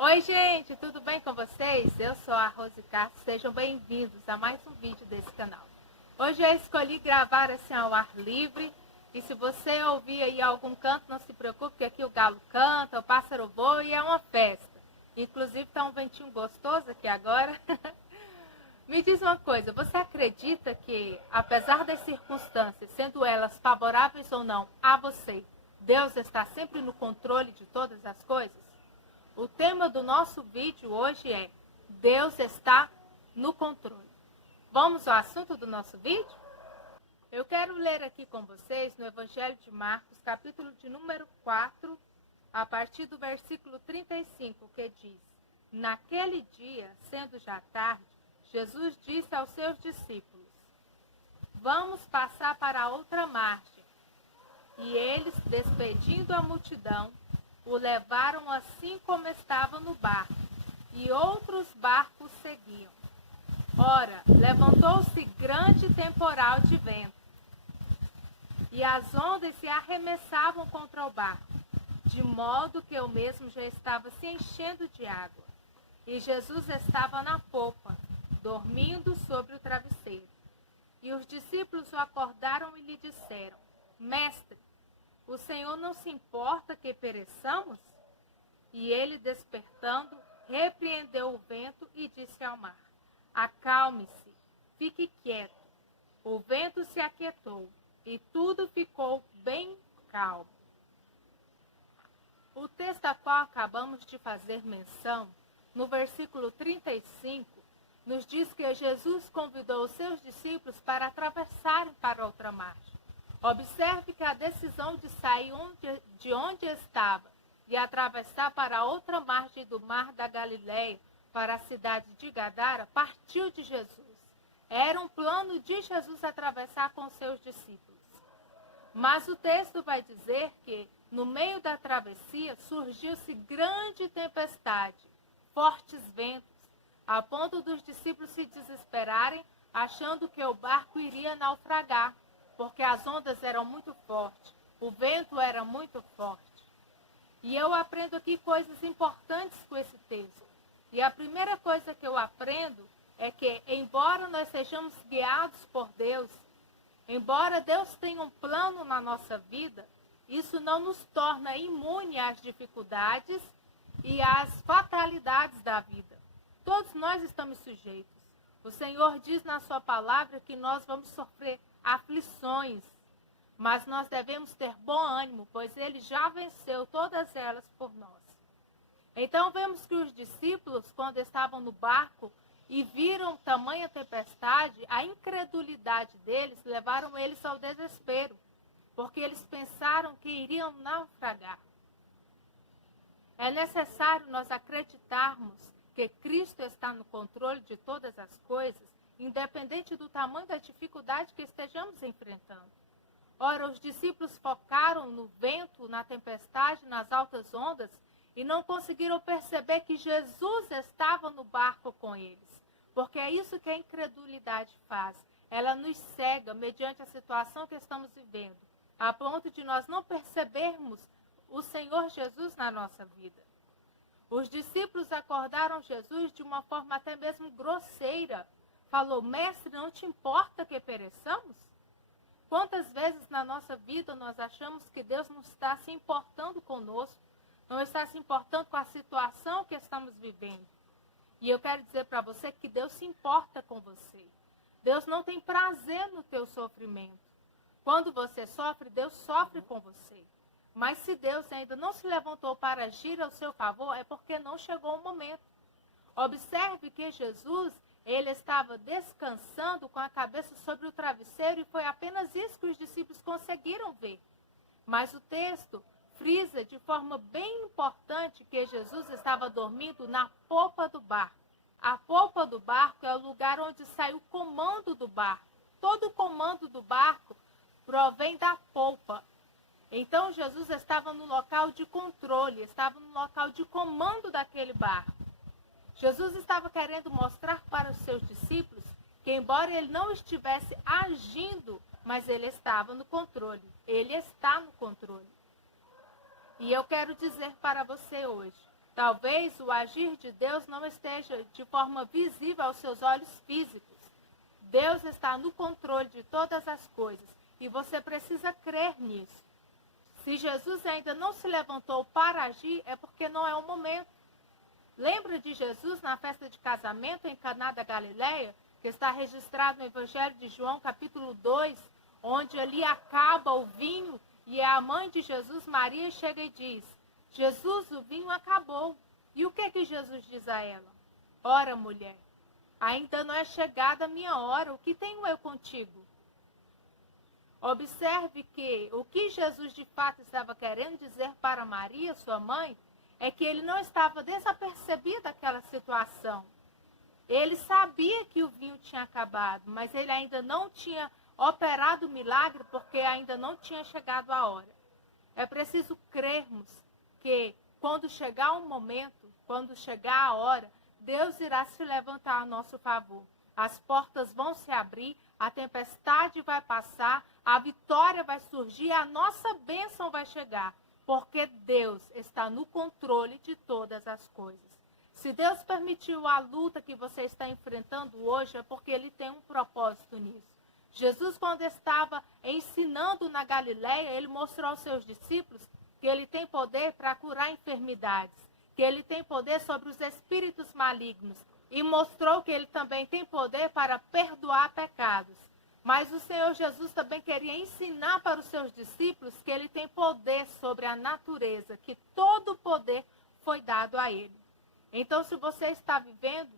Oi, gente, tudo bem com vocês? Eu sou a Rose Castro, sejam bem-vindos a mais um vídeo desse canal. Hoje eu escolhi gravar assim ao ar livre, e se você ouvir aí algum canto, não se preocupe, que aqui o galo canta, o pássaro voa e é uma festa. Inclusive tá um ventinho gostoso aqui agora. Me diz uma coisa, você acredita que, apesar das circunstâncias, sendo elas favoráveis ou não a você, Deus está sempre no controle de todas as coisas? O tema do nosso vídeo hoje é Deus está no controle. Vamos ao assunto do nosso vídeo? Eu quero ler aqui com vocês no Evangelho de Marcos, capítulo de número 4, a partir do versículo 35, que diz: Naquele dia, sendo já tarde, Jesus disse aos seus discípulos: Vamos passar para a outra margem. E eles, despedindo a multidão, o levaram assim como estava no barco, e outros barcos seguiam. Ora, levantou-se grande temporal de vento, e as ondas se arremessavam contra o barco, de modo que o mesmo já estava se enchendo de água. E Jesus estava na popa, dormindo sobre o travesseiro. E os discípulos o acordaram e lhe disseram: Mestre, o Senhor não se importa que pereçamos? E ele, despertando, repreendeu o vento e disse ao mar: Acalme-se, fique quieto. O vento se aquietou e tudo ficou bem calmo. O texto a qual acabamos de fazer menção, no versículo 35, nos diz que Jesus convidou os seus discípulos para atravessarem para outra margem. Observe que a decisão de sair de onde estava e atravessar para a outra margem do mar da Galileia, para a cidade de Gadara, partiu de Jesus. Era um plano de Jesus atravessar com seus discípulos. Mas o texto vai dizer que, no meio da travessia, surgiu-se grande tempestade, fortes ventos, a ponto dos discípulos se desesperarem, achando que o barco iria naufragar, porque as ondas eram muito fortes, o vento era muito forte. E eu aprendo aqui coisas importantes com esse texto. E a primeira coisa que eu aprendo é que, embora nós sejamos guiados por Deus, embora Deus tenha um plano na nossa vida, isso não nos torna imune às dificuldades e às fatalidades da vida. Todos nós estamos sujeitos. O Senhor diz na sua palavra que nós vamos sofrer aflições, mas nós devemos ter bom ânimo, pois ele já venceu todas elas por nós. Então vemos que os discípulos, quando estavam no barco e viram tamanha tempestade, a incredulidade deles levaram eles ao desespero, porque eles pensaram que iriam naufragar. É necessário nós acreditarmos que Cristo está no controle de todas as coisas, independente do tamanho da dificuldade que estejamos enfrentando. Ora, os discípulos focaram no vento, na tempestade, nas altas ondas, e não conseguiram perceber que Jesus estava no barco com eles. Porque é isso que a incredulidade faz. Ela nos cega mediante a situação que estamos vivendo, a ponto de nós não percebermos o Senhor Jesus na nossa vida. Os discípulos acordaram Jesus de uma forma até mesmo grosseira. Falou: Mestre, não te importa que pereçamos? Quantas vezes na nossa vida nós achamos que Deus não está se importando conosco, não está se importando com a situação que estamos vivendo? E eu quero dizer para você que Deus se importa com você. Deus não tem prazer no teu sofrimento. Quando você sofre, Deus sofre com você. Mas se Deus ainda não se levantou para agir ao seu favor, é porque não chegou o momento. Observe que Jesus, ele estava descansando com a cabeça sobre o travesseiro, e foi apenas isso que os discípulos conseguiram ver. Mas o texto frisa de forma bem importante que Jesus estava dormindo na popa do barco. A popa do barco é o lugar onde sai o comando do barco. Todo o comando do barco provém da polpa. Então Jesus estava no local de controle, estava no local de comando daquele barco. Jesus estava querendo mostrar para os seus discípulos que, embora ele não estivesse agindo, mas ele estava no controle. Ele está no controle. E eu quero dizer para você hoje, Talvez o agir de Deus não esteja de forma visível aos seus olhos físicos. Deus está no controle de todas as coisas e você precisa crer nisso. Se Jesus ainda não se levantou para agir, é porque não é o momento. Lembra de Jesus na festa de casamento em Caná da Galileia, que está registrado no Evangelho de João, capítulo 2, onde ali acaba o vinho e a mãe de Jesus, Maria, chega e diz: Jesus, o vinho acabou. E o que Jesus diz a ela? Ora, mulher, ainda não é chegada a minha hora, o que tenho eu contigo? Observe que o que Jesus de fato estava querendo dizer para Maria, sua mãe, é que ele não estava desapercebido daquela situação. Ele sabia que o vinho tinha acabado, mas ele ainda não tinha operado o milagre porque ainda não tinha chegado a hora. É preciso crermos que quando chegar o momento, quando chegar a hora, Deus irá se levantar a nosso favor. As portas vão se abrir, a tempestade vai passar, a vitória vai surgir, a nossa bênção vai chegar, porque Deus está no controle de todas as coisas. Se Deus permitiu a luta que você está enfrentando hoje, é porque Ele tem um propósito nisso. Jesus, quando estava ensinando na Galileia, Ele mostrou aos seus discípulos que Ele tem poder para curar enfermidades, que Ele tem poder sobre os espíritos malignos, e mostrou que Ele também tem poder para perdoar pecados. Mas o Senhor Jesus também queria ensinar para os seus discípulos que Ele tem poder sobre a natureza, que todo o poder foi dado a Ele. Então, se você está vivendo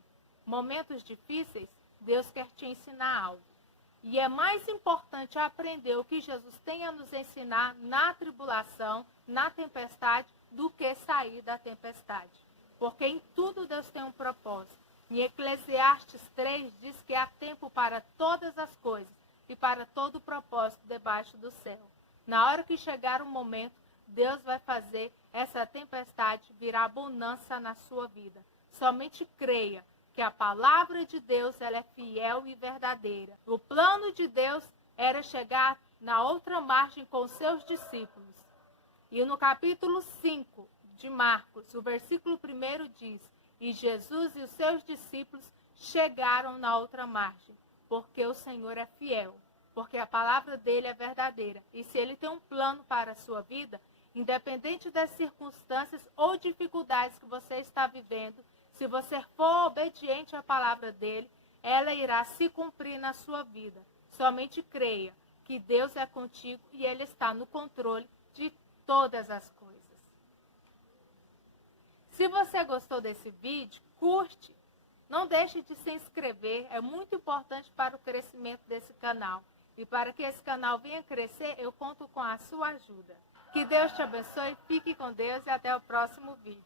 momentos difíceis, Deus quer te ensinar algo. E é mais importante aprender o que Jesus tem a nos ensinar na tribulação, na tempestade, do que sair da tempestade. Porque em tudo Deus tem um propósito. Em Eclesiastes 3 diz que há tempo para todas as coisas e para todo o propósito debaixo do céu. Na hora que chegar o momento, Deus vai fazer essa tempestade virar bonança na sua vida. Somente creia que a palavra de Deus ela é fiel e verdadeira. O plano de Deus era chegar na outra margem com seus discípulos. E no capítulo 5 de Marcos, o versículo 1 diz: e Jesus e os seus discípulos chegaram na outra margem, porque o Senhor é fiel, porque a palavra dele é verdadeira. E se ele tem um plano para a sua vida, independente das circunstâncias ou dificuldades que você está vivendo, se você for obediente à palavra dele, ela irá se cumprir na sua vida. Somente creia que Deus é contigo e ele está no controle de todas as coisas. Se você gostou desse vídeo, curte. Não deixe de se inscrever, é muito importante para o crescimento desse canal. E para que esse canal venha crescer, eu conto com a sua ajuda. Que Deus te abençoe, fique com Deus e até o próximo vídeo.